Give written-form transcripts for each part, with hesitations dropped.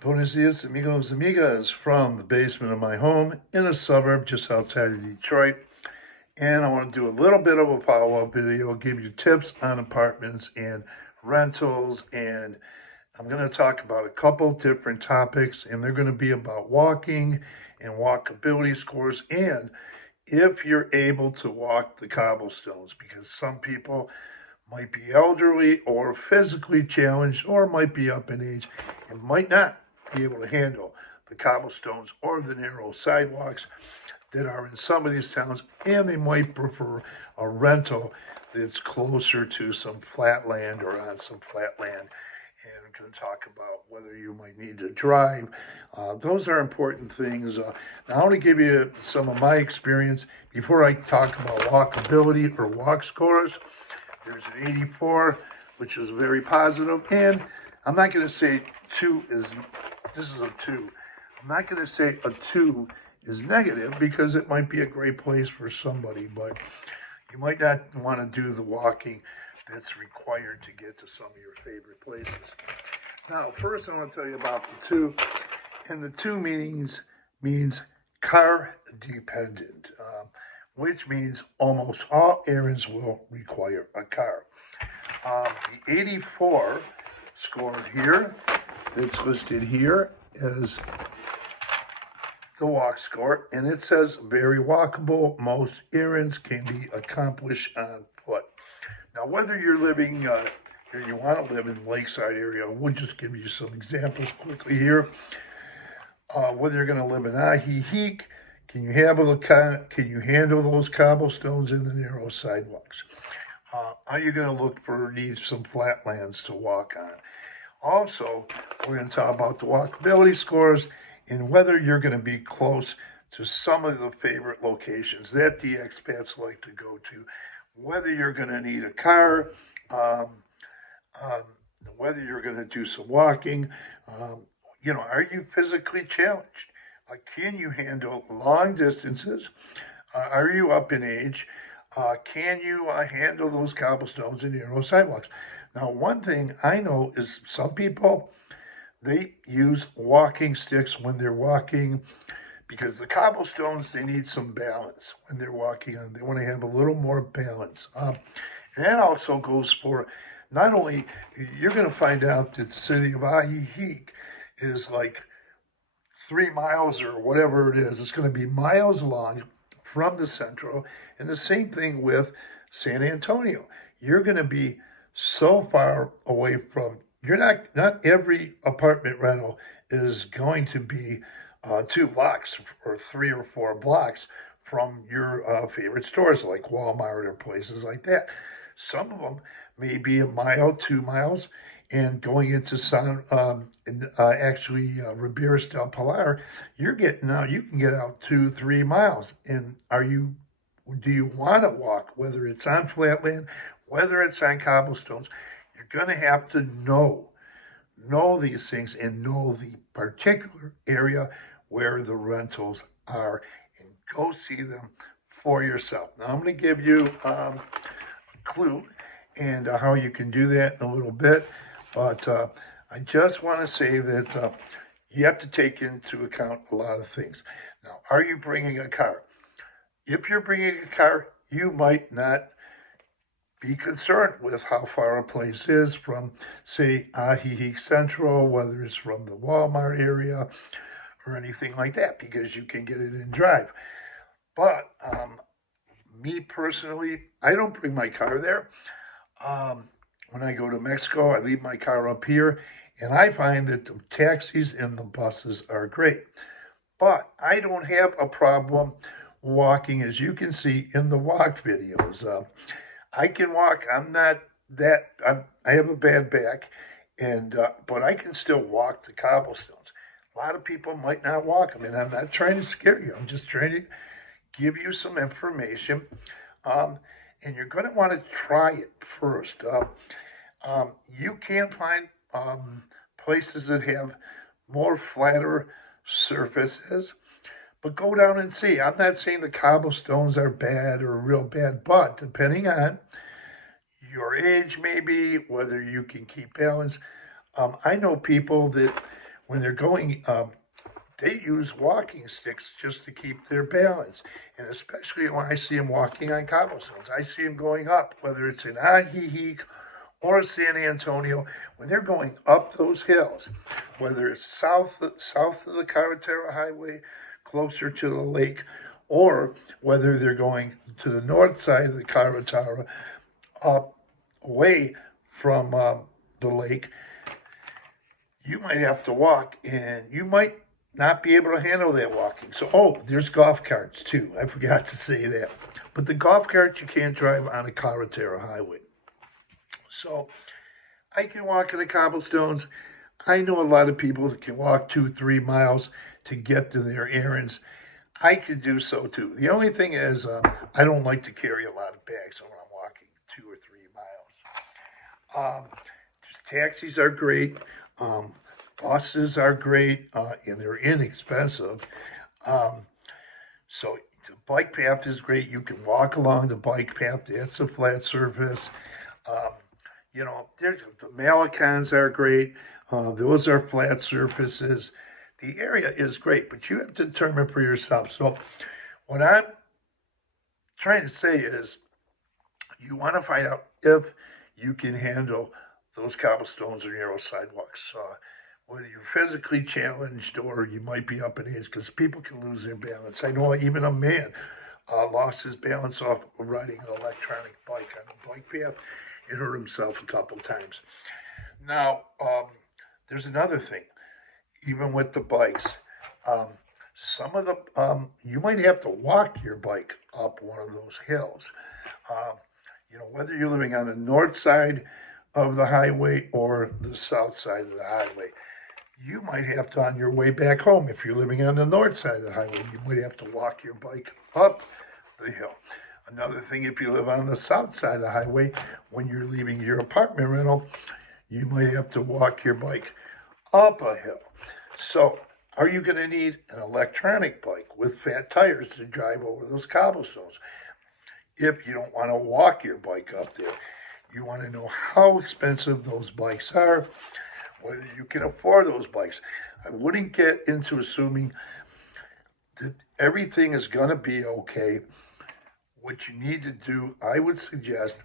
Buenos dias, amigos, amigas, from the basement of my home in a suburb just outside of Detroit. And I want to do a little bit of a follow-up video, give you tips on apartments and rentals. And I'm going to talk about a couple different topics, and they're going to be about walking and walkability scores, and if you're able to walk the cobblestones, because some people might be elderly or physically challenged or might be up in age and might not be able to handle the cobblestones or the narrow sidewalks that are in some of these towns, and they might prefer a rental that's closer to some flat land or on some flat land. And I'm going to talk about whether you might need to drive. Those are important things. Now, I want to give you some of my experience before I talk about walkability or walk scores. There's an 84, which is very positive, and I'm not going to say this is a 2. I'm not going to say a 2 is negative because it might be a great place for somebody, but you might not want to do the walking that's required to get to some of your favorite places. Now, first I want to tell you about the 2, and the 2 means car dependent, which means almost all errands will require a car. The 84 score here that's listed here is the walk score, and it says very walkable. Most errands can be accomplished on foot. Now, whether you're living or you want to live in the Lakeside area, we'll just give you some examples quickly here. Whether you're going to live in Ajijic, can you handle those cobblestones in the narrow sidewalks? Are you going to need some flat lands to walk on? Also, we're going to talk about the walkability scores and whether you're going to be close to some of the favorite locations that the expats like to go to, whether you're going to need a car, whether you're going to do some walking. Are you physically challenged? Can you handle long distances? Are you up in age? Can you handle those cobblestones and narrow sidewalks? Now, one thing I know is some people, they use walking sticks when they're walking because the cobblestones, they need some balance when they're walking on. They want to have a little more balance. And that also goes for not only, you're going to find out that the city of Ajijic is like 3 miles or whatever it is. It's going to be miles long from the central. And the same thing with San Antonio. You're going to be so far away from, not every apartment rental is going to be 2 blocks or 3 or 4 blocks from your favorite stores like Walmart or places like that. Some of them may be a mile, 2 miles, and going into Ribera del Pilar, you can get out 2, 3 miles. And do you want to walk, whether it's on flatland, whether it's on cobblestones? You're going to have to know these things and know the particular area where the rentals are and go see them for yourself. Now, I'm going to give you a clue and how you can do that in a little bit. But I just want to say that you have to take into account a lot of things. Now, are you bringing a car? If you're bringing a car, you might not be concerned with how far a place is from, say, Ajijic Central, whether it's from the Walmart area or anything like that, because you can get it and drive. But me personally, I don't bring my car there. When I go to Mexico, I leave my car up here, and I find that the taxis and the buses are great. But I don't have a problem walking, as you can see in the walk videos. I can walk. I have a bad back, but I can still walk the cobblestones. A lot of people might not walk them, and I'm not trying to scare you. I'm just trying to give you some information. And you're going to want to try it first. You can find places that have more flatter surfaces, but go down and see. I'm not saying the cobblestones are bad or real bad, but depending on your age, maybe, whether you can keep balance. I know people that when they're going they use walking sticks just to keep their balance. And especially when I see them walking on cobblestones, I see them going up, whether it's in Ajijic or San Antonio, when they're going up those hills, whether it's south of the Carretera Highway, closer to the lake, or whether they're going to the north side of the Carretera, up away from the lake, you might have to walk, and you might not be able to handle that walking. So, there's golf carts too. I forgot to say that. But the golf carts you can't drive on a Carretera highway. So, I can walk in the cobblestones. I know a lot of people that can walk 2, 3 miles to get to their errands. I could do so too. The only thing is, I don't like to carry a lot of bags when I'm walking 2 or 3 miles. Just taxis are great. Buses are great, and they're inexpensive. Um, so the bike path is great. You can walk along the bike path. That's a flat surface. Um, there's the Malecons are great. Those are flat surfaces. The area is great, but you have to determine for yourself. So what I'm trying to say is you want to find out if you can handle those cobblestones or narrow sidewalks. Whether you're physically challenged or you might be up in age, because people can lose their balance. I know even a man lost his balance off riding an electronic bike on a bike path and hurt himself a couple times. Now, there's another thing, even with the bikes. Um, some of the, you might have to walk your bike up one of those hills. Um, whether you're living on the north side of the highway or the south side of the highway, you might have to, on your way back home, if you're living on the north side of the highway, you might have to walk your bike up the hill. Another thing, if you live on the south side of the highway, when you're leaving your apartment rental, you might have to walk your bike up a hill. So, are you going to need an electronic bike with fat tires to drive over those cobblestones? If you don't want to walk your bike up there, you want to know how expensive those bikes are, whether you can afford those bikes. I wouldn't get into assuming that everything is going to be okay. What you need to do, I would suggest,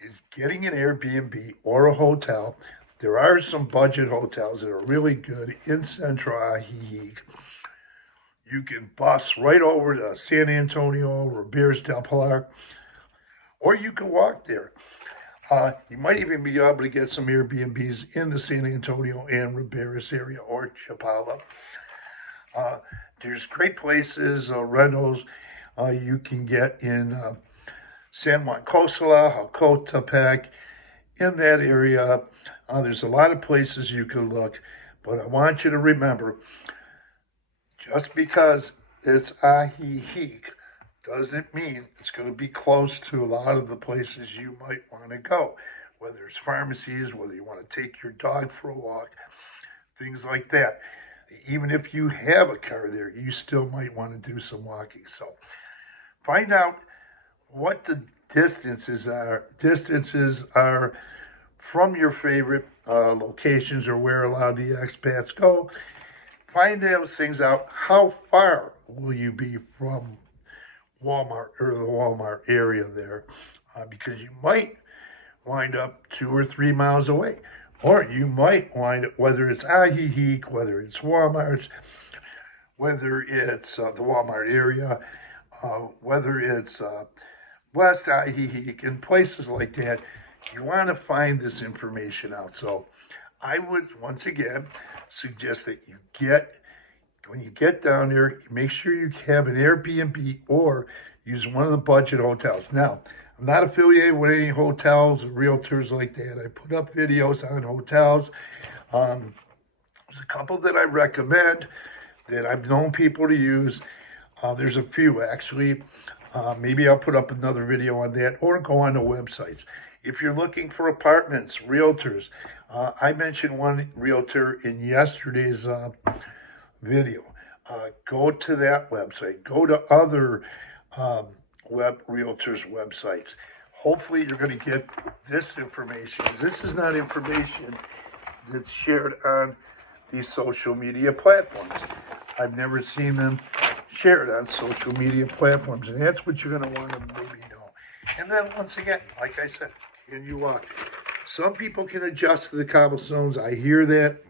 is getting an Airbnb or a hotel. There are some budget hotels that are really good in Central Ajijic. You can bus right over to San Antonio, Ribeiras del Pilar, or you can walk there. You might even be able to get some Airbnbs in the San Antonio and Ribeiras area or Chapala. Uh, there's great places, rentals you can get in San Juan Cosala, Jocotepec, in that area. There's a lot of places you can look, but I want you to remember, just because it's Ajijic doesn't mean it's going to be close to a lot of the places you might want to go, whether it's pharmacies, whether you want to take your dog for a walk, things like that. Even if you have a car there, you still might want to do some walking. So find out what the distances are from your favorite locations or where a lot of the expats go. Find those things out. How far will you be from Walmart or the Walmart area there? Because you might wind up 2 or 3 miles away. Or you might wind up, whether it's Ajijic, whether it's Walmart, whether it's the Walmart area, whether it's West Ajijic, and places like that, you want to find this information out. So I would, once again, suggest that when you get down there, you make sure you have an Airbnb or use one of the budget hotels. Now, I'm not affiliated with any hotels or realtors like that. I put up videos on hotels. There's a couple that I recommend that I've known people to use. There's a few actually. Maybe I'll put up another video on that or go on the websites. If you're looking for apartments, realtors, I mentioned one realtor in yesterday's video. Go to that website. Go to other web realtors' websites. Hopefully you're going to get this information. This is not information that's shared on these social media platforms. I've never seen them shared on social media platforms, and that's what you're going to want to maybe know. And then once again, like I said, can you some people can adjust to the cobblestones. I hear that.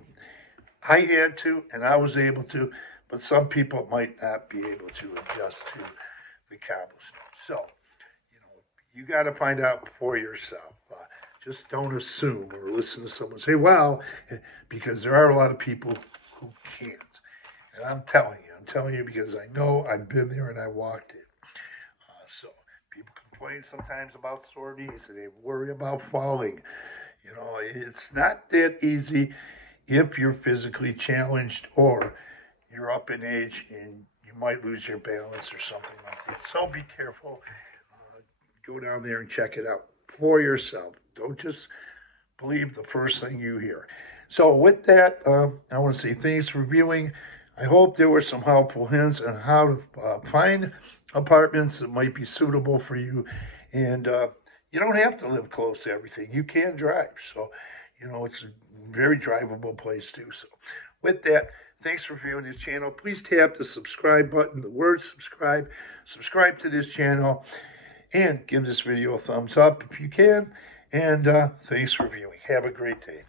I had to, and I was able to, but some people might not be able to adjust to the cobblestones. So, you got to find out for yourself. Just don't assume or listen to someone say, "Wow," because there are a lot of people who can't. And I'm telling you because I know I've been there and I walked it. So people complain sometimes about sore knees and they worry about falling. It's not that easy if you're physically challenged or you're up in age and you might lose your balance or something like that. So be careful. Go down there and check it out for yourself. Don't just believe the first thing you hear. So with that, I want to say thanks for viewing. I hope there were some helpful hints on how to find apartments that might be suitable for you. And you don't have to live close to everything. You can drive. So, it's a very drivable place too. So with that, thanks for viewing this channel. Please tap the subscribe button, the word subscribe. Subscribe to this channel and give this video a thumbs up if you can. And thanks for viewing. Have a great day.